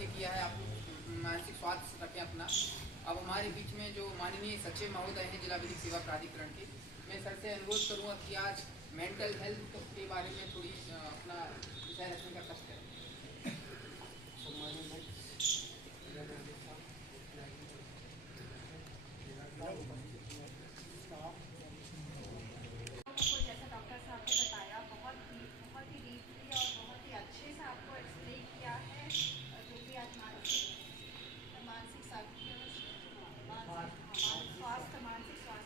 के किया है, आप मानसिक स्वास्थ्य रखें अपना। अब हमारे बीच में जो माननीय सचिव महोदय हैं जिला विधिक सेवा प्राधिकरण के, मैं सर से अनुरोध करूँगा कि आज मेंटल हेल्थ के बारे में थोड़ी अपना विषय रखने का कष्ट करें। जैसा डॉक्टर साहब ने बताया, बहुत ही डीपली और बहुत ही अच्छे से आपको एक्सप्लेन किया है जो भी आज मानसिक स्वास्थ्य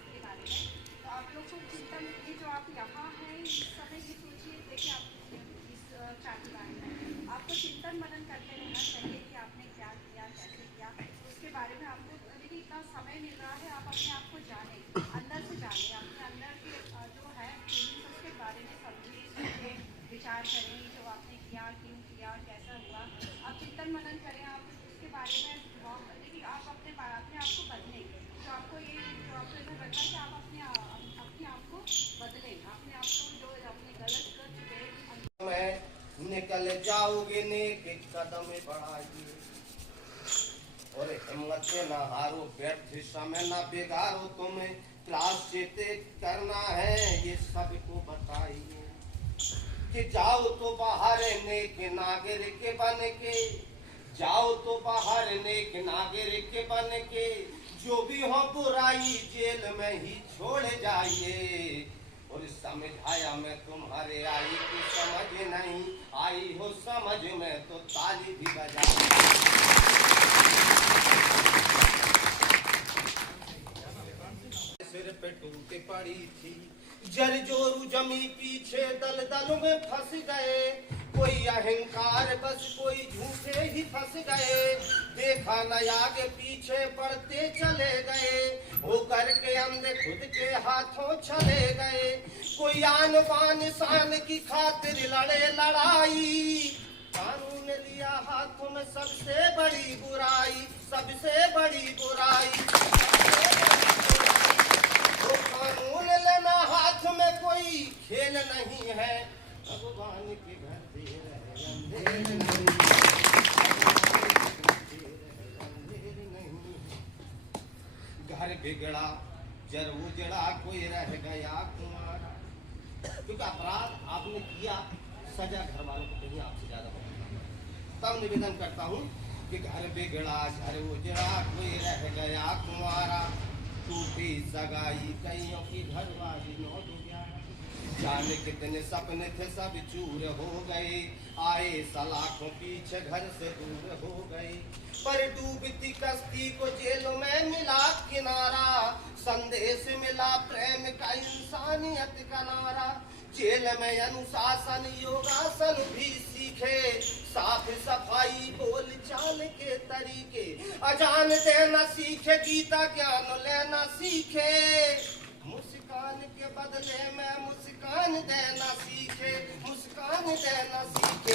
के बारे में। तो आप लोग को चिंतन, ये जो आप यहाँ हैं इस समय, ये सोचिए, देखिए आप इस चार्ट के बारे में आपको चिंतन मनन करते रहना चाहिए कि आपने क्या किया, कैसे किया, उसके बारे में आपको देखिए इतना समय मिल रहा है, आप अपने आप को जाने, अंदर से जाने, अपने अंदर के जो है फीलिंग्स उसके बारे में समझिए, सोचें, विचार करें, जो आपने किया, क्यों किया, कैसा हुआ, आप चिंतन मनन करें, आप उसके बारे में देखिए, आप अपने आप को बदलें। जो आपको इधर रखा है कि आप अपने आप को बदलें, अपने आप को जो अपने गलत कर चुके में निकल जाओगे नेक कदम बढ़ाइए और हिम्मत से न हारो, व्यर्थ समय न बिगाड़ो, तुम्हें प्रायश्चित करना है ये सबको बताइए कि जाओ तो बाहर नेक नागरिक बन के, जाओ तो बाहर नेक नागरिक बन के, जो भी हो बुराई जेल में ही छोड़ जाइए। और समझाया मैं तुम्हारे, आई की समझ नहीं आई हो समझ में तो ताली भी बजा। सिर पे टूटे पड़ी थी जर जोरू जमी, पीछे दल दल में फंस गए, कोई अहंकार बस कोई झूठे ही फंस गए, देखा न आगे पीछे बढ़ते चले गए, वो करके अंधे खुद के हाथों चले गए, कोई आन बान शान की खातिर लड़े लड़ाई, कानून लिया हाथों में सबसे बड़ी बुराई, सबसे बड़ी बुराई। तो कानून लेना हाथ में कोई खेल नहीं है, भगवान के घर घर बिगड़ा जर उजड़ा कोई रह गया कुमार, क्योंकि अपराध आपने किया, सजा घर वालों को कहीं आपसे ज्यादा होगी। तब निवेदन करता हूँ कि घर बिगड़ा घर उजड़ा कोई रह गया कुमारा, टूटी सगाई कईयों की घरवाली नौ दुनिया, जाने कितने सपने थे सब चूर हो गए, आए सलाखों पीछे घर से दूर हो गए, पर डूबती कश्ती को जेलों में मिला किनारा, संदेश मिला प्रेम का इंसानियत का नारा, जेल में अनुशासन योगासन भी सीखे, साफ सफाई बोल चाल के तरीके, अजान देना सीखे, गीता ज्ञान लेना सीखे, मुस्कान के बदले में मुस्कान देना सीखे, मुस्कान देना सीखे।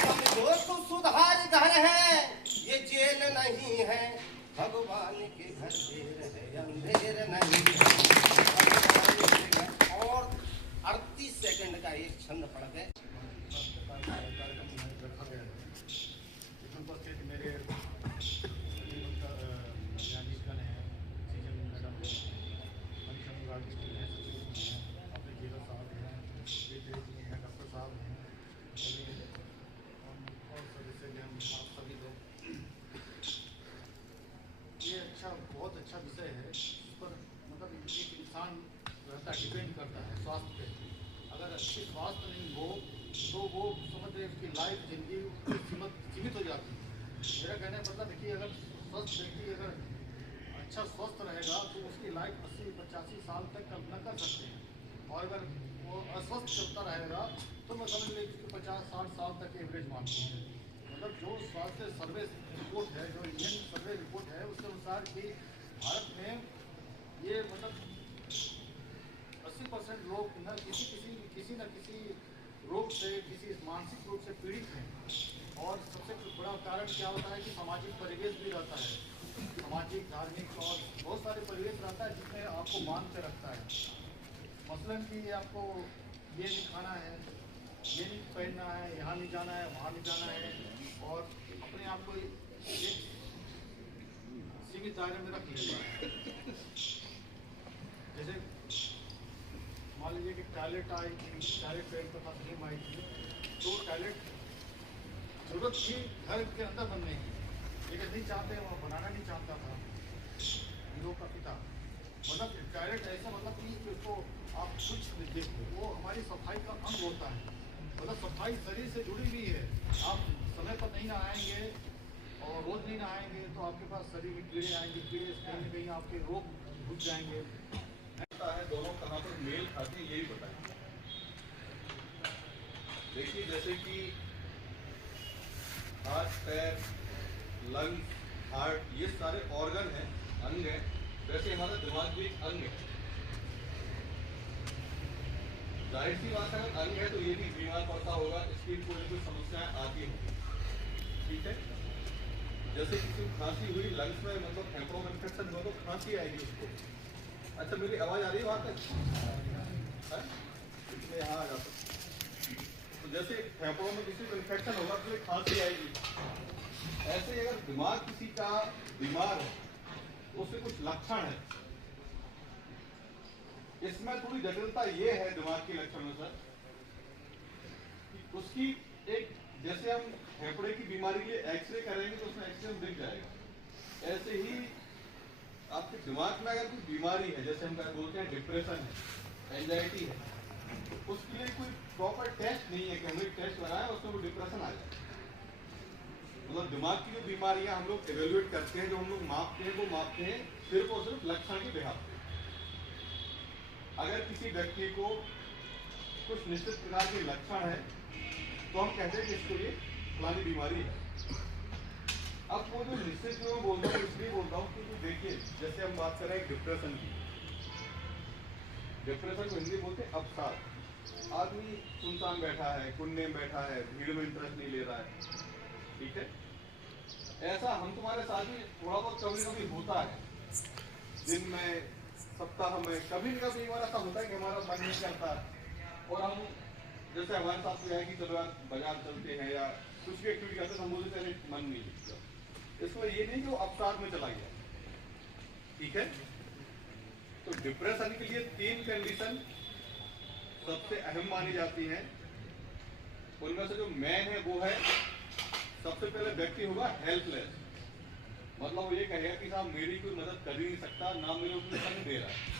समझो तो सुधार घर है ये जेल नहीं है, भगवान के घर देर है अंधेर नहीं है। और 38 सेकंड का एक छंद पढ़ गए। मेरे डॉक्टर साहब हैं और सदस्य हैं, आप सभी लोग, ये बहुत अच्छा विषय है। इस पर मतलब एक इंसान रहता डिपेंड करता है स्वास्थ्य पे। अगर अच्छी स्वास्थ्य नहीं हो तो वो समझ रहे उसकी लाइफ जिंदगी सीमित हो जाती है। मेरा कहने का मतलब देखिए, अगर स्वस्थ व्यक्ति अगर अच्छा स्वस्थ रहेगा तो उसकी लाइफ 80-85 साल तक कल्पना कर सकते हैं, और अगर वो अस्वस्थ चलता रहेगा तो मैं समझ लीजिए कि 50-60 साल तक एवरेज मानते हैं। मतलब जो स्वास्थ्य सर्वे रिपोर्ट है, जो इंडियन सर्वे रिपोर्ट है, उसके अनुसार कि भारत में ये मतलब 80% लोग न किसी न किसी रोग से, किसी मानसिक रोग से पीड़ित हैं। और सबसे बड़ा कारण क्या होता है कि सामाजिक परिवेश भी रहता है, सामाजिक, धार्मिक और बहुत सारे परिवेश रहता है जिसमें आपको बांध के रखता है। मसलन कि आपको ये नहीं खाना है, ये नहीं पहनना है, यहाँ नहीं जाना है, वहाँ नहीं जाना है, और दायरे में रख लेता है। जैसे मान लीजिए कि टॉयलेट आई थी, टॉयलेट पेड़ के पास नीम आई थी, तो टॉयलेट जरूरत थी घर के अंदर बनने की, लेकिन नहीं चाहते, वह बनाना नहीं चाहता था हीरो का पिता। मतलब टॉयलेट ऐसा मतलब कि उसको आप कुछ देखो, वो हमारी सफाई का अंग होता है। मतलब सफाई शरीर से जुड़ी हुई है। आप समय पर नहीं नहाएंगे और रोज नहीं नहाएंगे तो आपके पास शरीर में कीड़े आएंगे, कीड़े कहीं न कहीं आपके रोग घुस जाएंगे। है दोनों कहाँ पर मेल खाते हैं यही बताएं। देखिए जैसे कि हाथ, पैर, लंग्स, हार्ट, ये सारे ऑर्गन हैं, अंग हैं, वैसे हमारा दिमाग भी एक अंग है। जाहिर सी बात है, अंग है तो ये भी बीमार पड़ता होगा, इसकी कोई ना कोई समस्याएं आती होंगी, ठीक है। जैसे किसी को खांसी हुई, लंग्स में मतलब फेफड़ों में इन्फेक्शन हुआ तो खांसी आएगी उसको। अच्छा मेरी आवाज आ रही है वहाँ तक? इसलिए यहाँ आ जाता। तो जैसे फेफड़ों में किसी को इन्फेक्शन होगा तो खांसी आएगी। ऐसे ही अगर दिमाग किसी का बीमार है, उससे कुछ लक्षण है, इसमें थोड़ी जटिलता ये है दिमाग के लक्षण में सर, कि उसकी एक, जैसे हम फेफड़े की बीमारी के लिए एक्सरे करेंगे तो उसमें एक्सरे में दिख जाएगा। ऐसे ही आपके दिमाग में अगर कोई बीमारी है, जैसे हम बोलते हैं डिप्रेशन है, एंजाइटी है, उसके लिए कोई प्रॉपर टेस्ट नहीं है कि हम एक टेस्ट लगाएं उसमें वो डिप्रेशन आ जाए। मतलब दिमाग की जो बीमारियां हम लोग एवेल्युएट करते हैं, जो हम लोग मापते हैं, वो मापते हैं सिर्फ और सिर्फ लक्षण के बिहार पे। अगर किसी व्यक्ति को कुछ निश्चित प्रकार के लक्षण है तो हम कहते हैं कि इसको ये फलानी बीमारी है। अब वो जो निश्चित जो मैं बोल रहा हूँ इसलिए बोल रहा हूँ क्योंकि देखिए जैसे हम बात कर रहे हैं डिप्रेशन की, डिप्रेशन को हिंदी बोलते हैं अवसाद। आदमी सुनसान बैठा है, कुन्ने में बैठा है, भीड़ में इंटरेस्ट नहीं ले रहा है, ठीक है। ऐसा हम तुम्हारे साथ भी थोड़ा बहुत कभी कभी होता है, दिन में, सप्ताह में, कभी न कभी हमारा ऐसा होता है कि हमारा मन नहीं करता और हम जैसे हमारे साथ तो है कि चलो यार बाजार चलते हैं या कुछ भी एक्टिविटी करते हैं, हम बोलते हैं मन नहीं दिखता। इसमें ये नहीं कि वो अवसाद में चला गया, ठीक है। तो डिप्रेशन के लिए 3 कंडीशन सबसे अहम मानी जाती हैं। उनमें से जो मेन है वो है, सबसे पहले व्यक्ति होगा हेल्पलेस, मतलब वो ये कहेगा कि साहब मेरी कोई मदद कर ही नहीं सकता, ना मेरे उसमें दे रहा है।